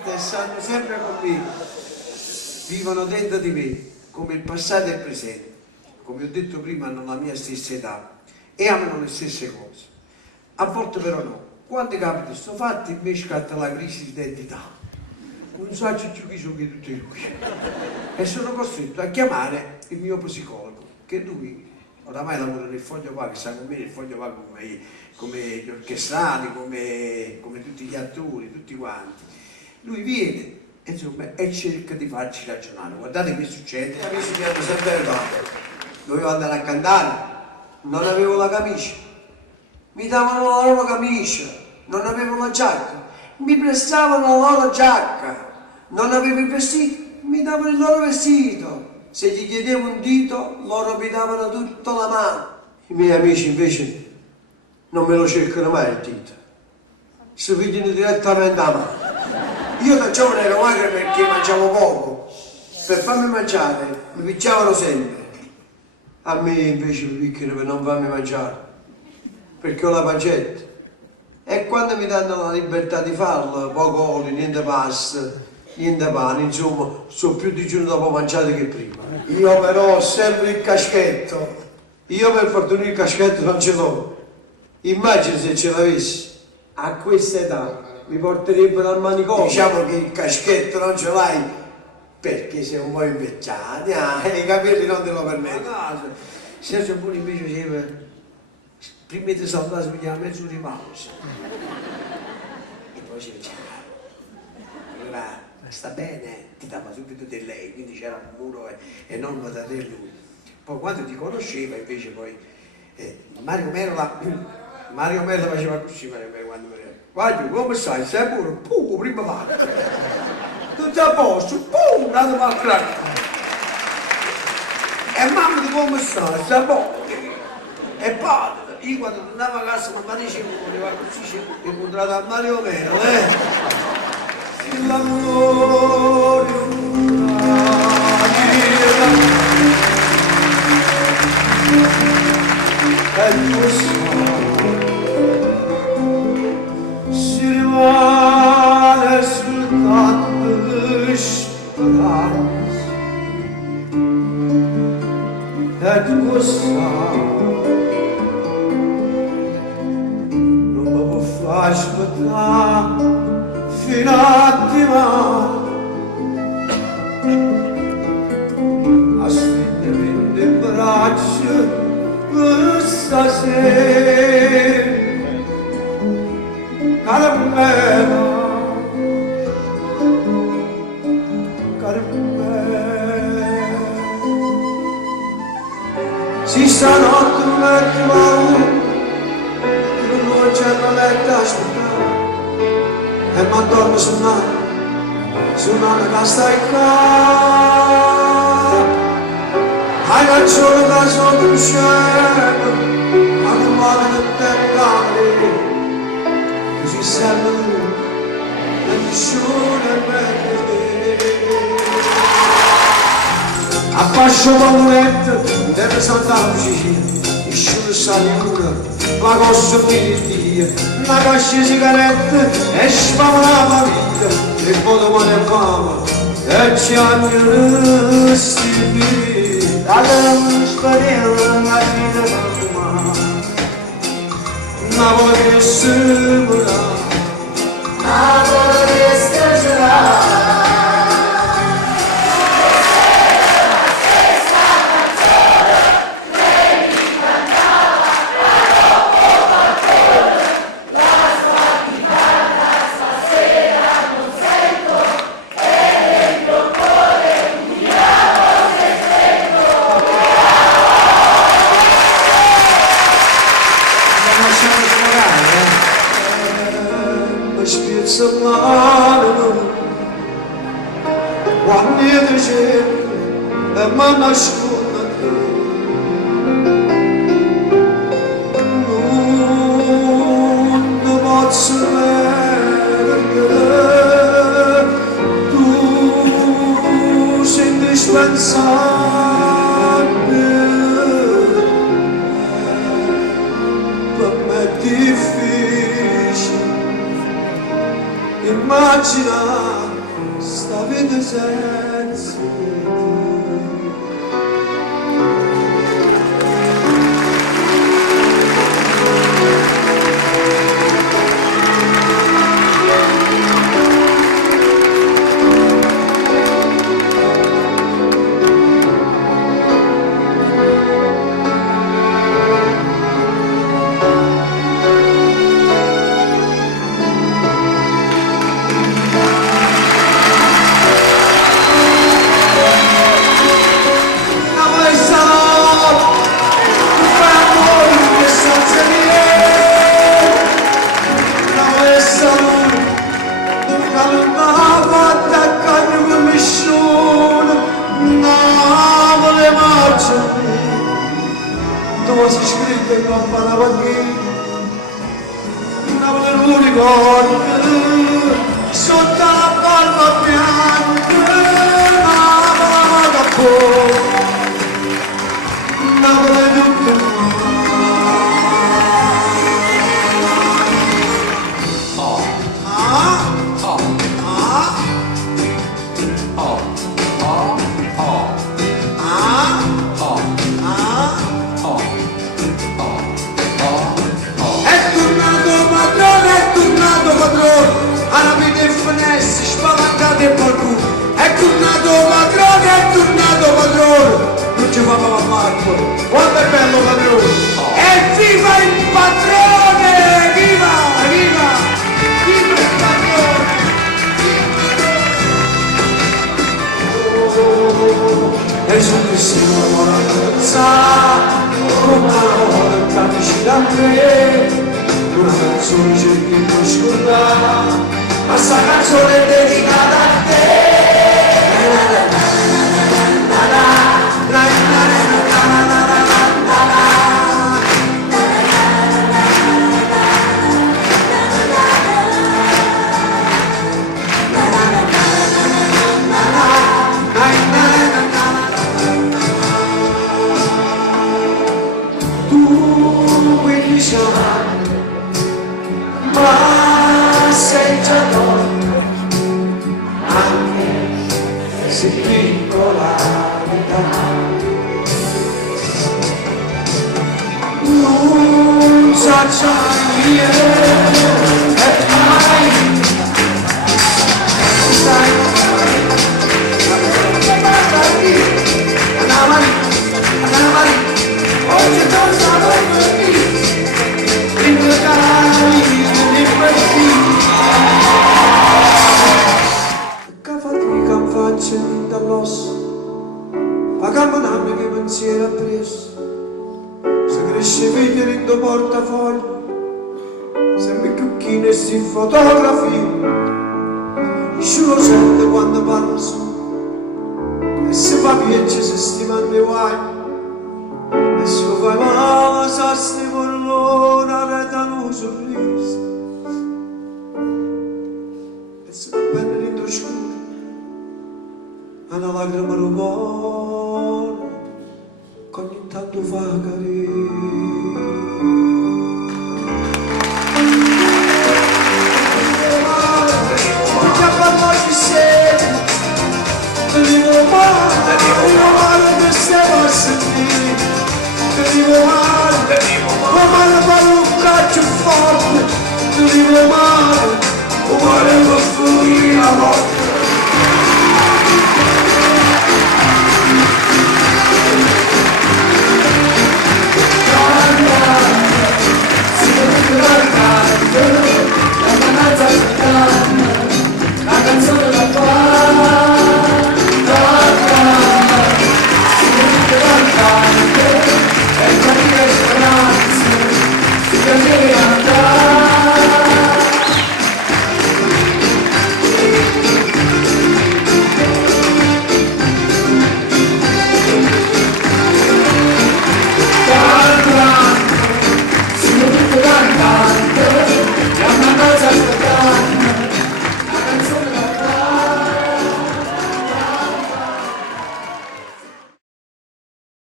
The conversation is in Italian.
vita e stanno sempre con me, vivono dentro di me, come il passato e il presente, come ho detto prima hanno la mia stessa età e amano le stesse cose. A volte però no, quando capita questo fatto in me scatta la crisi di identità, non so più chi sono che tutti qui, e sono costretto a chiamare il mio psicologo, che lui oramai lavora nel Foglio Vago, sta con me nel Foglio Vago come gli orchestrali, come tutti gli attori, tutti quanti. Lui viene insomma, e cerca di farci ragionare. Guardate che succede. Amici mi hanno sempre aiutato. Dovevo andare a cantare, non avevo la camicia. Mi davano la loro camicia, non avevo la giacca. Mi prestavano la loro giacca, non avevo il vestito, mi davano il loro vestito. Se gli chiedevo un dito, loro mi davano tutta la mano. I miei amici invece non me lo cercano mai il dito. Si pigliano direttamente la mano. Io da giovane ero magro perché mangiavo poco. Per farmi mangiare mi picchiavano sempre. A me invece mi picchiano per non farmi mangiare, perché ho la pancetta. E quando mi danno la libertà di farlo, poco olio, niente pasta, niente pane, insomma, sono più di giorno dopo mangiato che prima. Io però ho sempre il caschetto. Io per fortuna il caschetto non ce l'ho. Immagini se ce l'avessi. A questa età mi porterebbero al manicomio. Diciamo che il caschetto non ce l'hai perché sei un po' invecchiati, i capelli non te lo permettono. No, Sergio Puri invece diceva, prima di salvare si chiama mezzo di pausa. E poi si diceva, allora sta bene, ti dava subito di lei, quindi c'era un muro enorme da te e lui. Poi quando ti conosceva invece poi Mario Merlo faceva così, Mario Merlo quando mi diceva, guarda come stai, stai pure, pum, prima parte, tutto a posto, pum, andato a crack. E mamma di come stai, stai buono. E poi, io quando tornavo a casa mamma diceva, voleva così, ho incontrato a Mario Merlo, l'amore e il tuo si rimane soltanto speranza e tu sai non mi può far aspettare fino a domani a stringermi in braccio stasera Carmela si stanotte mi metto paura non c'è una metta a aspettare e mi addormo su una casta e hai ragione da sotto il cielo ma non vale che te cade così serve lui e nessuno è meglio a fascio paluretto deve saltare vicino nessuno sa nulla la cosa di Dio una cascia di sigarette e spavana la vita e poi domani è fama e ci hanno sti Adam spareva la vita umana, Napoli che simula, Napoli che stasera. Quando io dicevo e mi nascondo non ti posso perdere tu sei indispensabile per me è difficile immagina sta vita senza te. Si scritte in una lavagnina, una non ricordo, sotto la palma bianca, una da poco, una tutto il spaventati e qualcuno è tornato padrone, non ci fa Marco, quanto è bello padrone, evviva il padrone, viva, viva, viva il padrone, e su questi come una volta vicino a me, una canzone cerchi di scordare. Ma sta canzone è dedicata a te. Tu 15 anni, ma sei già donna, anche se piccola l'età. Non sa già e mai sai andava oggi non sarò qui in due cani di questi. Faccia dall'osso, ma camminando che pensiero appresso, se cresce vita in tuo portafoglio, sembra più chino e si fotografia, ci lo sente quando parla su, e se fa piacere se stimando i guai, e se lo fai male sa stimolone a retano un sorriso, e se va bene in tuo scuro, una lacrima rubone che ogni tanto fa carino. Perché a parlare di sé, venivo male che stiamo a sentire, venivo male per un calcio forte, venivo male per finire la notte.